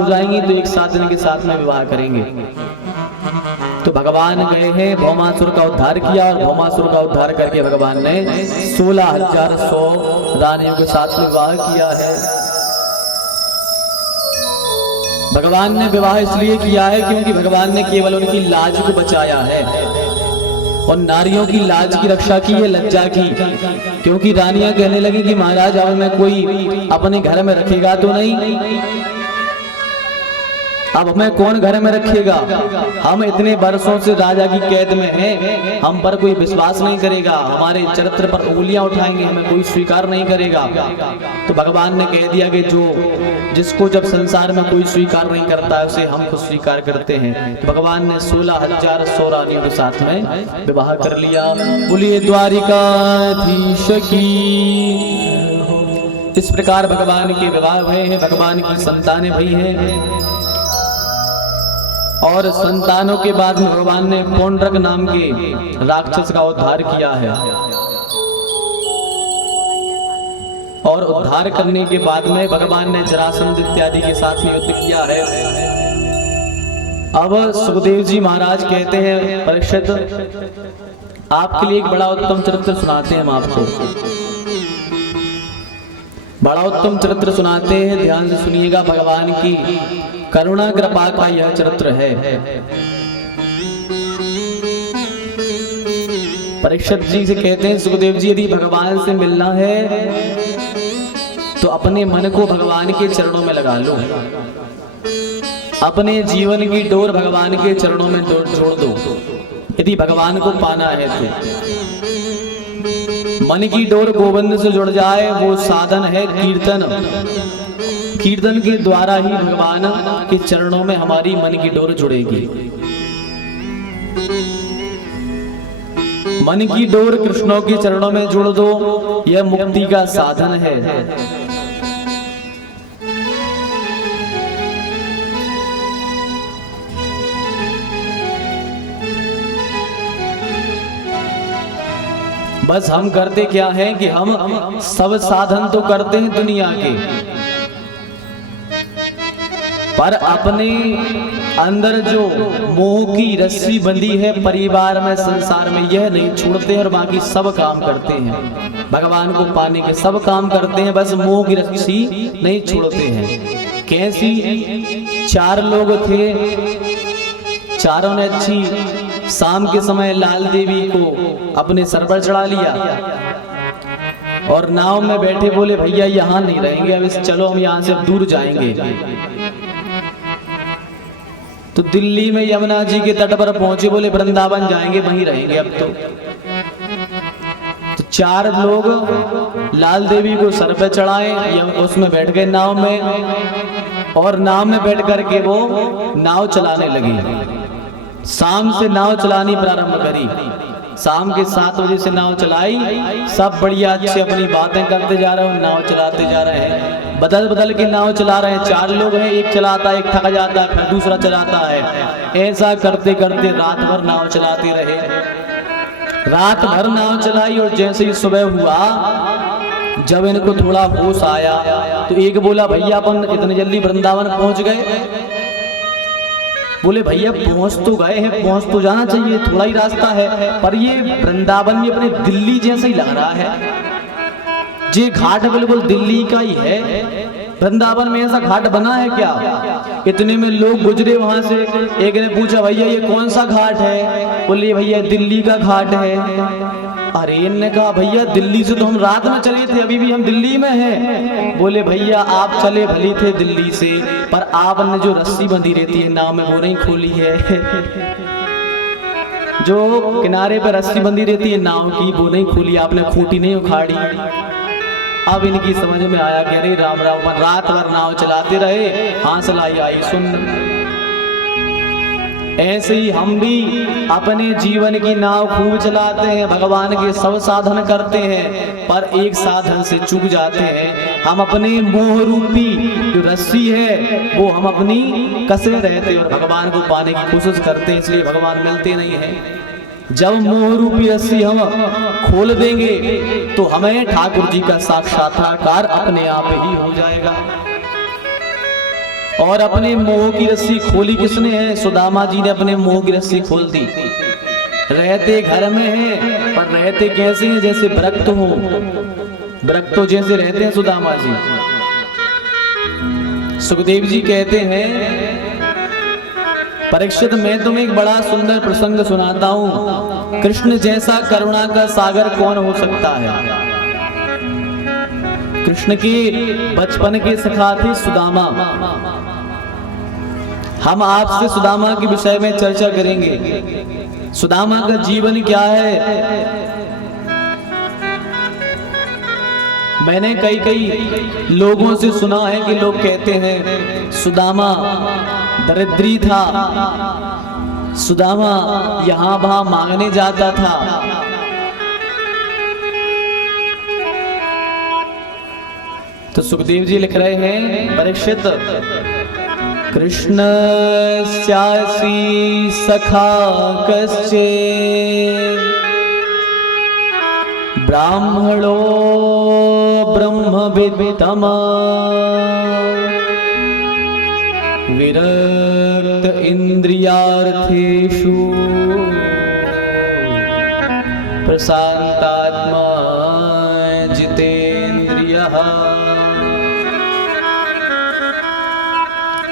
हो जाएंगी तो एक साथ इनके साथ में विवाह करेंगे। तो भगवान गए हैं, भौमासुर का उद्धार किया और भौमासुर का उद्धार करके भगवान ने 16,100 रानियों के साथ विवाह किया है। भगवान ने विवाह इसलिए किया है क्योंकि भगवान ने केवल उनकी लाज को बचाया है और नारियों की लाज की रक्षा की है, लज्जा की। क्योंकि रानियां कहने लगी कि महाराज अब मैं कोई अपने घर में रखेगा तो नहीं, अब हमें कौन घर में रखेगा, हम इतने वर्षों से राजा की कैद में हैं, हम पर कोई विश्वास नहीं करेगा, हमारे चरित्र पर उंगलियां उठाएंगे, हमें कोई स्वीकार नहीं करेगा। तो भगवान ने कह दिया कि जिसको जब संसार में कोई स्वीकार नहीं करता है उसे हम खुद स्वीकार करते हैं। तो भगवान ने 16,100 रानियों के साथ में विवाह कर लिया। बोलिए द्वारिकाधीश की। इस प्रकार भगवान के विवाह हुए हैं, भगवान की संतानें भई हैं और संतानों के बाद में भगवान ने पौंड्रक नाम के राक्षस का उद्धार किया है। और उद्धार करने के बाद में भगवान ने जरासंध इत्यादि के साथ में युद्ध किया है। अब सुखदेव जी महाराज कहते हैं, परीक्षित आपके लिए एक बड़ा उत्तम चरित्र सुनाते हैं हम आपको। बड़ा उत्तम चरित्र सुनाते हैं, ध्यान से सुनिएगा। भगवान की करुणा कृपा का यह चरित्र है। परीक्षित जी से कहते हैं, सुखदेव जी यदि भगवान से मिलना है तो अपने मन को भगवान के चरणों में लगा लो, अपने जीवन की डोर भगवान के चरणों में जोड़ दो। यदि भगवान को पाना है तो मन की डोर गोविंद से जुड़ जाए, वो साधन है कीर्तन। कीर्तन के द्वारा ही भगवान के चरणों में हमारी मन की डोर जुड़ेगी। मन की डोर कृष्णों के चरणों में जुड़ दो, यह मुक्ति का साधन है। बस हम करते क्या है कि हम सब साधन तो करते हैं दुनिया के, पर अपने अंदर जो मोह की रस्सी बंधी है परिवार में, संसार में, यह नहीं छोड़ते हैं और बाकी सब काम करते हैं। भगवान को पाने के सब काम करते हैं, बस मोह की रस्सी नहीं छोड़ते हैं। कैसी? 4 लोग थे, चारों ने अच्छी शाम के समय लाल देवी को अपने सर पर चढ़ा लिया और नाव में बैठे बोले भैया यहाँ नहीं रहेंगे, अब चलो हम यहाँ से दूर जाएंगे। तो दिल्ली में यमुना जी के तट पर पहुंचे, बोले वृंदावन जाएंगे, वहीं रहेंगे अब तो 4 लोग लाल देवी को सर पे चढ़ाए, उसमें बैठ गए नाव में और नाव में बैठ करके वो नाव चलाने लगी। शाम से नाव चलानी प्रारंभ करी, शाम के 7 बजे से नाव चलाई। सब बढ़िया अच्छे अपनी बातें करते जा रहे हैं, नाव चलाते जा रहे हैं, बदल बदल के नाव चला रहे हैं। 4 लोग हैं, एक चलाता है, एक थक जाता है, फिर दूसरा चलाता है। ऐसा करते करते रात भर नाव चलाते रहे। रात भर नाव चलाई और जैसे ही सुबह हुआ, जब इनको थोड़ा होश आया तो एक बोला भैया अपन इतने जल्दी वृंदावन पहुंच गए। बोले भैया पहुंच तो गए हैं, पहुंच तो जाना चाहिए, थोड़ा ही रास्ता है, पर ये वृंदावन भी अपने दिल्ली जैसा ही लग रहा है। ये घाट बिल्कुल दिल्ली का ही है, वृंदावन में ऐसा घाट बना है क्या? इतने में लोग गुजरे वहां से, एक ने पूछा भैया ये कौन सा घाट है? बोले भैया दिल्ली का घाट है। अरे इनने कहा भैया दिल्ली से तो हम रात में चले थे, अभी भी हम दिल्ली में हैं। बोले भैया आप चले भली थे दिल्ली से, पर आपने जो रस्सी बंधी रहती है नाव में वो नहीं खोली है। जो किनारे पर रस्सी बंधी रहती है नाव की वो नहीं खोली आपने, खूंटी नहीं उखाड़ी। अब इनकी समझ में आया कि अरे राम राम, रात भर नाव चलाते रहे, हांसलाई आई सुन। ऐसे ही हम भी अपने जीवन की नाव खूब चलाते हैं, भगवान के सब साधन करते हैं, पर एक साधन से चूक जाते हैं। हम अपने मोह रूपी जो रस्सी है वो हम अपनी कसे रहते और भगवान को पाने की कोशिश करते हैं, इसलिए भगवान मिलते नहीं हैं। जब मोह रूपी रस्सी हम खोल देंगे तो हमें ठाकुर जी का साक्षात्कार अपने आप ही हो जाएगा। और अपने मोह की रस्सी खोली किसने है? सुदामा जी ने अपने मोह की रस्सी खोल दी। रहते घर में हैं, पर रहते कैसे हैं? जैसे विरक्त हो, विरक्त जैसे रहते हैं सुदामा जी। सुखदेव जी कहते हैं, परीक्षित मैं तुम्हें एक बड़ा सुंदर प्रसंग सुनाता हूं। कृष्ण जैसा करुणा का सागर कौन हो सकता है? कृष्ण के बचपन के सखा थे सुदामा। हम आपसे सुदामा के विषय में चर्चा करेंगे। सुदामा का जीवन क्या है? मैंने कई लोगों से सुना है कि लोग कहते हैं सुदामा दरिद्री था, सुदामा यहां वहां मांगने जाता था। तो सुखदेव जी लिख रहे हैं, परीक्षित कृष्ण स्यासी सखा कश्चित् ब्राह्मणो ब्रह्मवित्तमा विरक्त इंद्रियार्थेषु प्रशांतात्मा जितेन्द्रियः।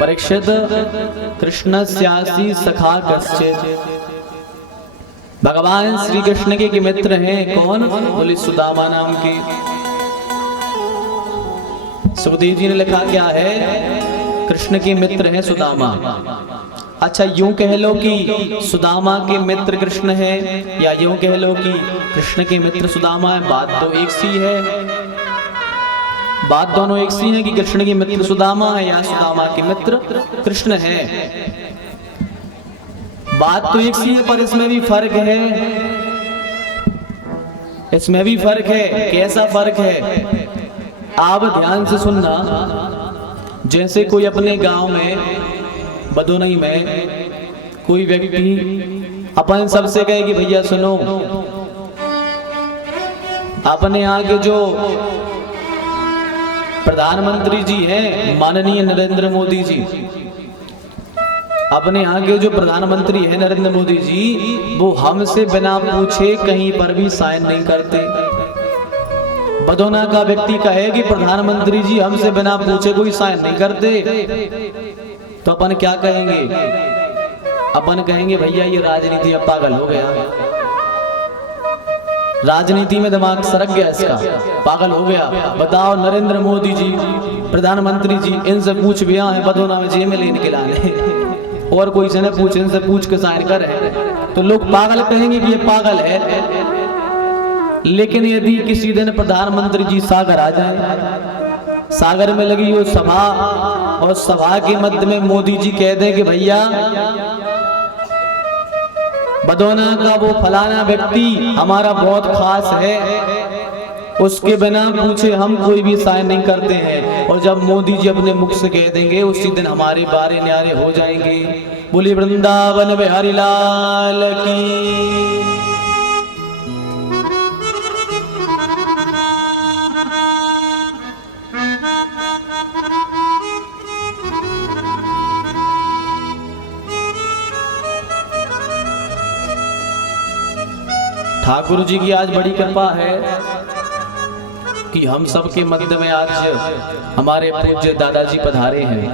परीक्षित कृष्ण स्यासी सखा कश्चित्, भगवान श्री कृष्ण के मित्र हैं। कौन? बोले सुदामा नाम के। सुखदेव जी ने लिखा क्या है? कृष्ण के मित्र हैं सुदामा। अच्छा, यूं कह लो कि सुदामा के मित्र कृष्ण है, या यूं कह लो कि कृष्ण के मित्र सुदामा है। बात तो एक सी है, बात दोनों एक सी है कि कृष्ण के मित्र सुदामा है या सुदामा के मित्र कृष्ण है। बात तो एक सी है, पर इसमें भी फर्क है। इसमें भी फर्क है। कैसा फर्क है? आप ध्यान से सुनना। जैसे कोई अपने गांव में, बदोनई में कोई व्यक्ति अपन सबसे कहे कि भैया सुनो, अपने यहाँ के जो प्रधानमंत्री जी हैं, माननीय नरेंद्र मोदी जी, अपने यहाँ के जो प्रधानमंत्री हैं नरेंद्र मोदी जी, वो हमसे बिना पूछे कहीं पर भी साइन नहीं करते। बदोना का व्यक्ति कहे कि प्रधानमंत्री जी हमसे बिना पूछे कोई साइन नहीं करते, तो अपन क्या कहेंगे? अपन कहेंगे भैया ये राजनीति अब पागल हो गया, राजनीति में दिमाग सरक गया इसका, पागल हो गया। बताओ, नरेंद्र मोदी जी प्रधानमंत्री जी, इनसे पूछ भी है बदोना में जेल में लेने के लाने, और कोई से न पूछ, इनसे पूछ के साइन कर है, तो लोग पागल कहेंगे कि ये पागल है। लेकिन यदि किसी दिन प्रधानमंत्री जी सागर आ जाए, सागर में लगी हो सभा, और सभा के मध्य में मोदी जी कह दें कि भैया बदोना का वो फलाना व्यक्ति हमारा बहुत खास है, उसके बिना पूछे हम कोई भी साइन नहीं करते हैं, और जब मोदी जी अपने मुख से कह देंगे उसी दिन हमारे बारे न्यारे हो जाएंगे। बोली वृंदावन बिहारी लाल की। ठाकुर जी की आज बड़ी कृपा है कि हम सबके मध्य में आज हमारे पूज्य दादाजी पधारे हैं।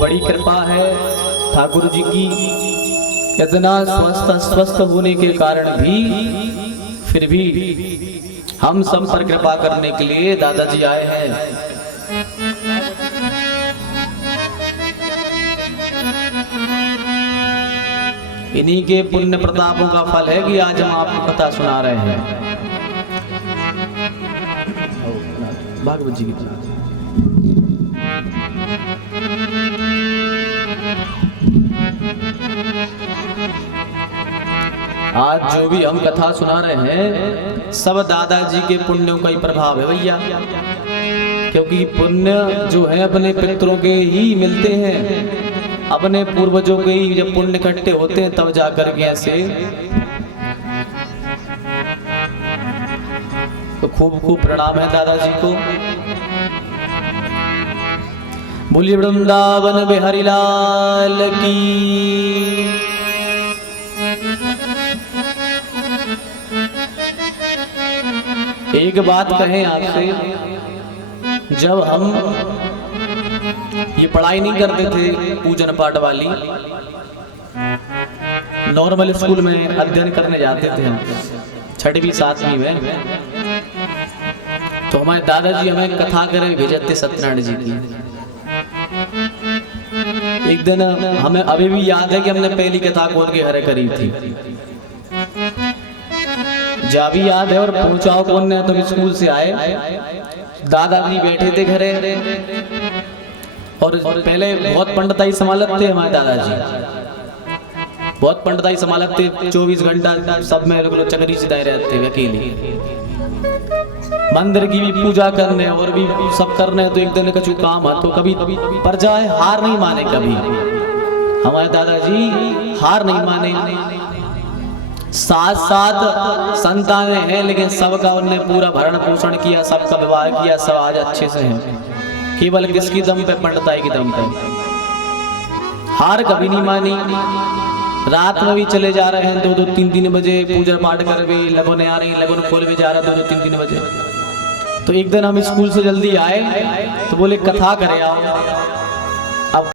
बड़ी कृपा है ठाकुर जी की। इतना स्वस्थ होने के कारण भी, फिर भी हम सब पर कृपा करने के लिए दादाजी आए हैं। इन्हीं के पुण्य प्रतापों का फल है कि आज हम आपको कथा सुना रहे हैं भागवत जी की। आज जो भी हम कथा सुना रहे हैं सब दादाजी के पुण्यों का ही प्रभाव है भैया। क्योंकि पुण्य जो है अपने पितरों के ही मिलते हैं, अपने पूर्वजों के ही जब पुण्य इकट्ठे होते हैं तब जाकर के ऐसे। तो खूब खूब प्रणाम है दादाजी को। बोलिए वृंदावन बिहारी लाल की। एक बात कहें आपसे, जब हम ये पढ़ाई नहीं करते थे पूजन पाठ वाली, नॉर्मल स्कूल में अध्ययन करने जाते थे हम 6वीं 7वीं में, तो हमारे दादाजी हमें कथा करे भेजते सत्यनारायण जी की। एक दिन हमें अभी भी याद है कि हमने पहली कथा खोल के हरे करी थी, जा भी याद है। और पहुंचाओ कौन ने, तुम स्कूल से आए, दादाजी बैठे थे घरे, और पहले बहुत पंडिताई संभालत थे हमारे दादाजी, बहुत पंडिताई संभालत थे, 24 घंटा सब में रेगुलर चक्री सिधाए रहते थे अकेले, मंदिर की भी पूजा करने और भी सब करने। तो एक दिन कछु काम है तो कभी पर जाए, हार नहीं माने कभी, हमारे दादाजी हार नहीं माने। 7 संतानें हैं, लेकिन सबका उनने पूरा भरण पोषण किया, सबका विवाह किया, सब आज अच्छे से हैं। केवल किसकी दम पे, पंडिताई की दम पे, हार कभी नहीं मानी। रात में भी चले जा रहे हैं 2-2 3-3 बजे पूजा पाठ कर भी, लगन आ रही, लगन खोल भी जा रहा 2-2 3-3 बजे। तो एक दिन हम स्कूल से जल्दी आए तो बोले कथा करे आओ।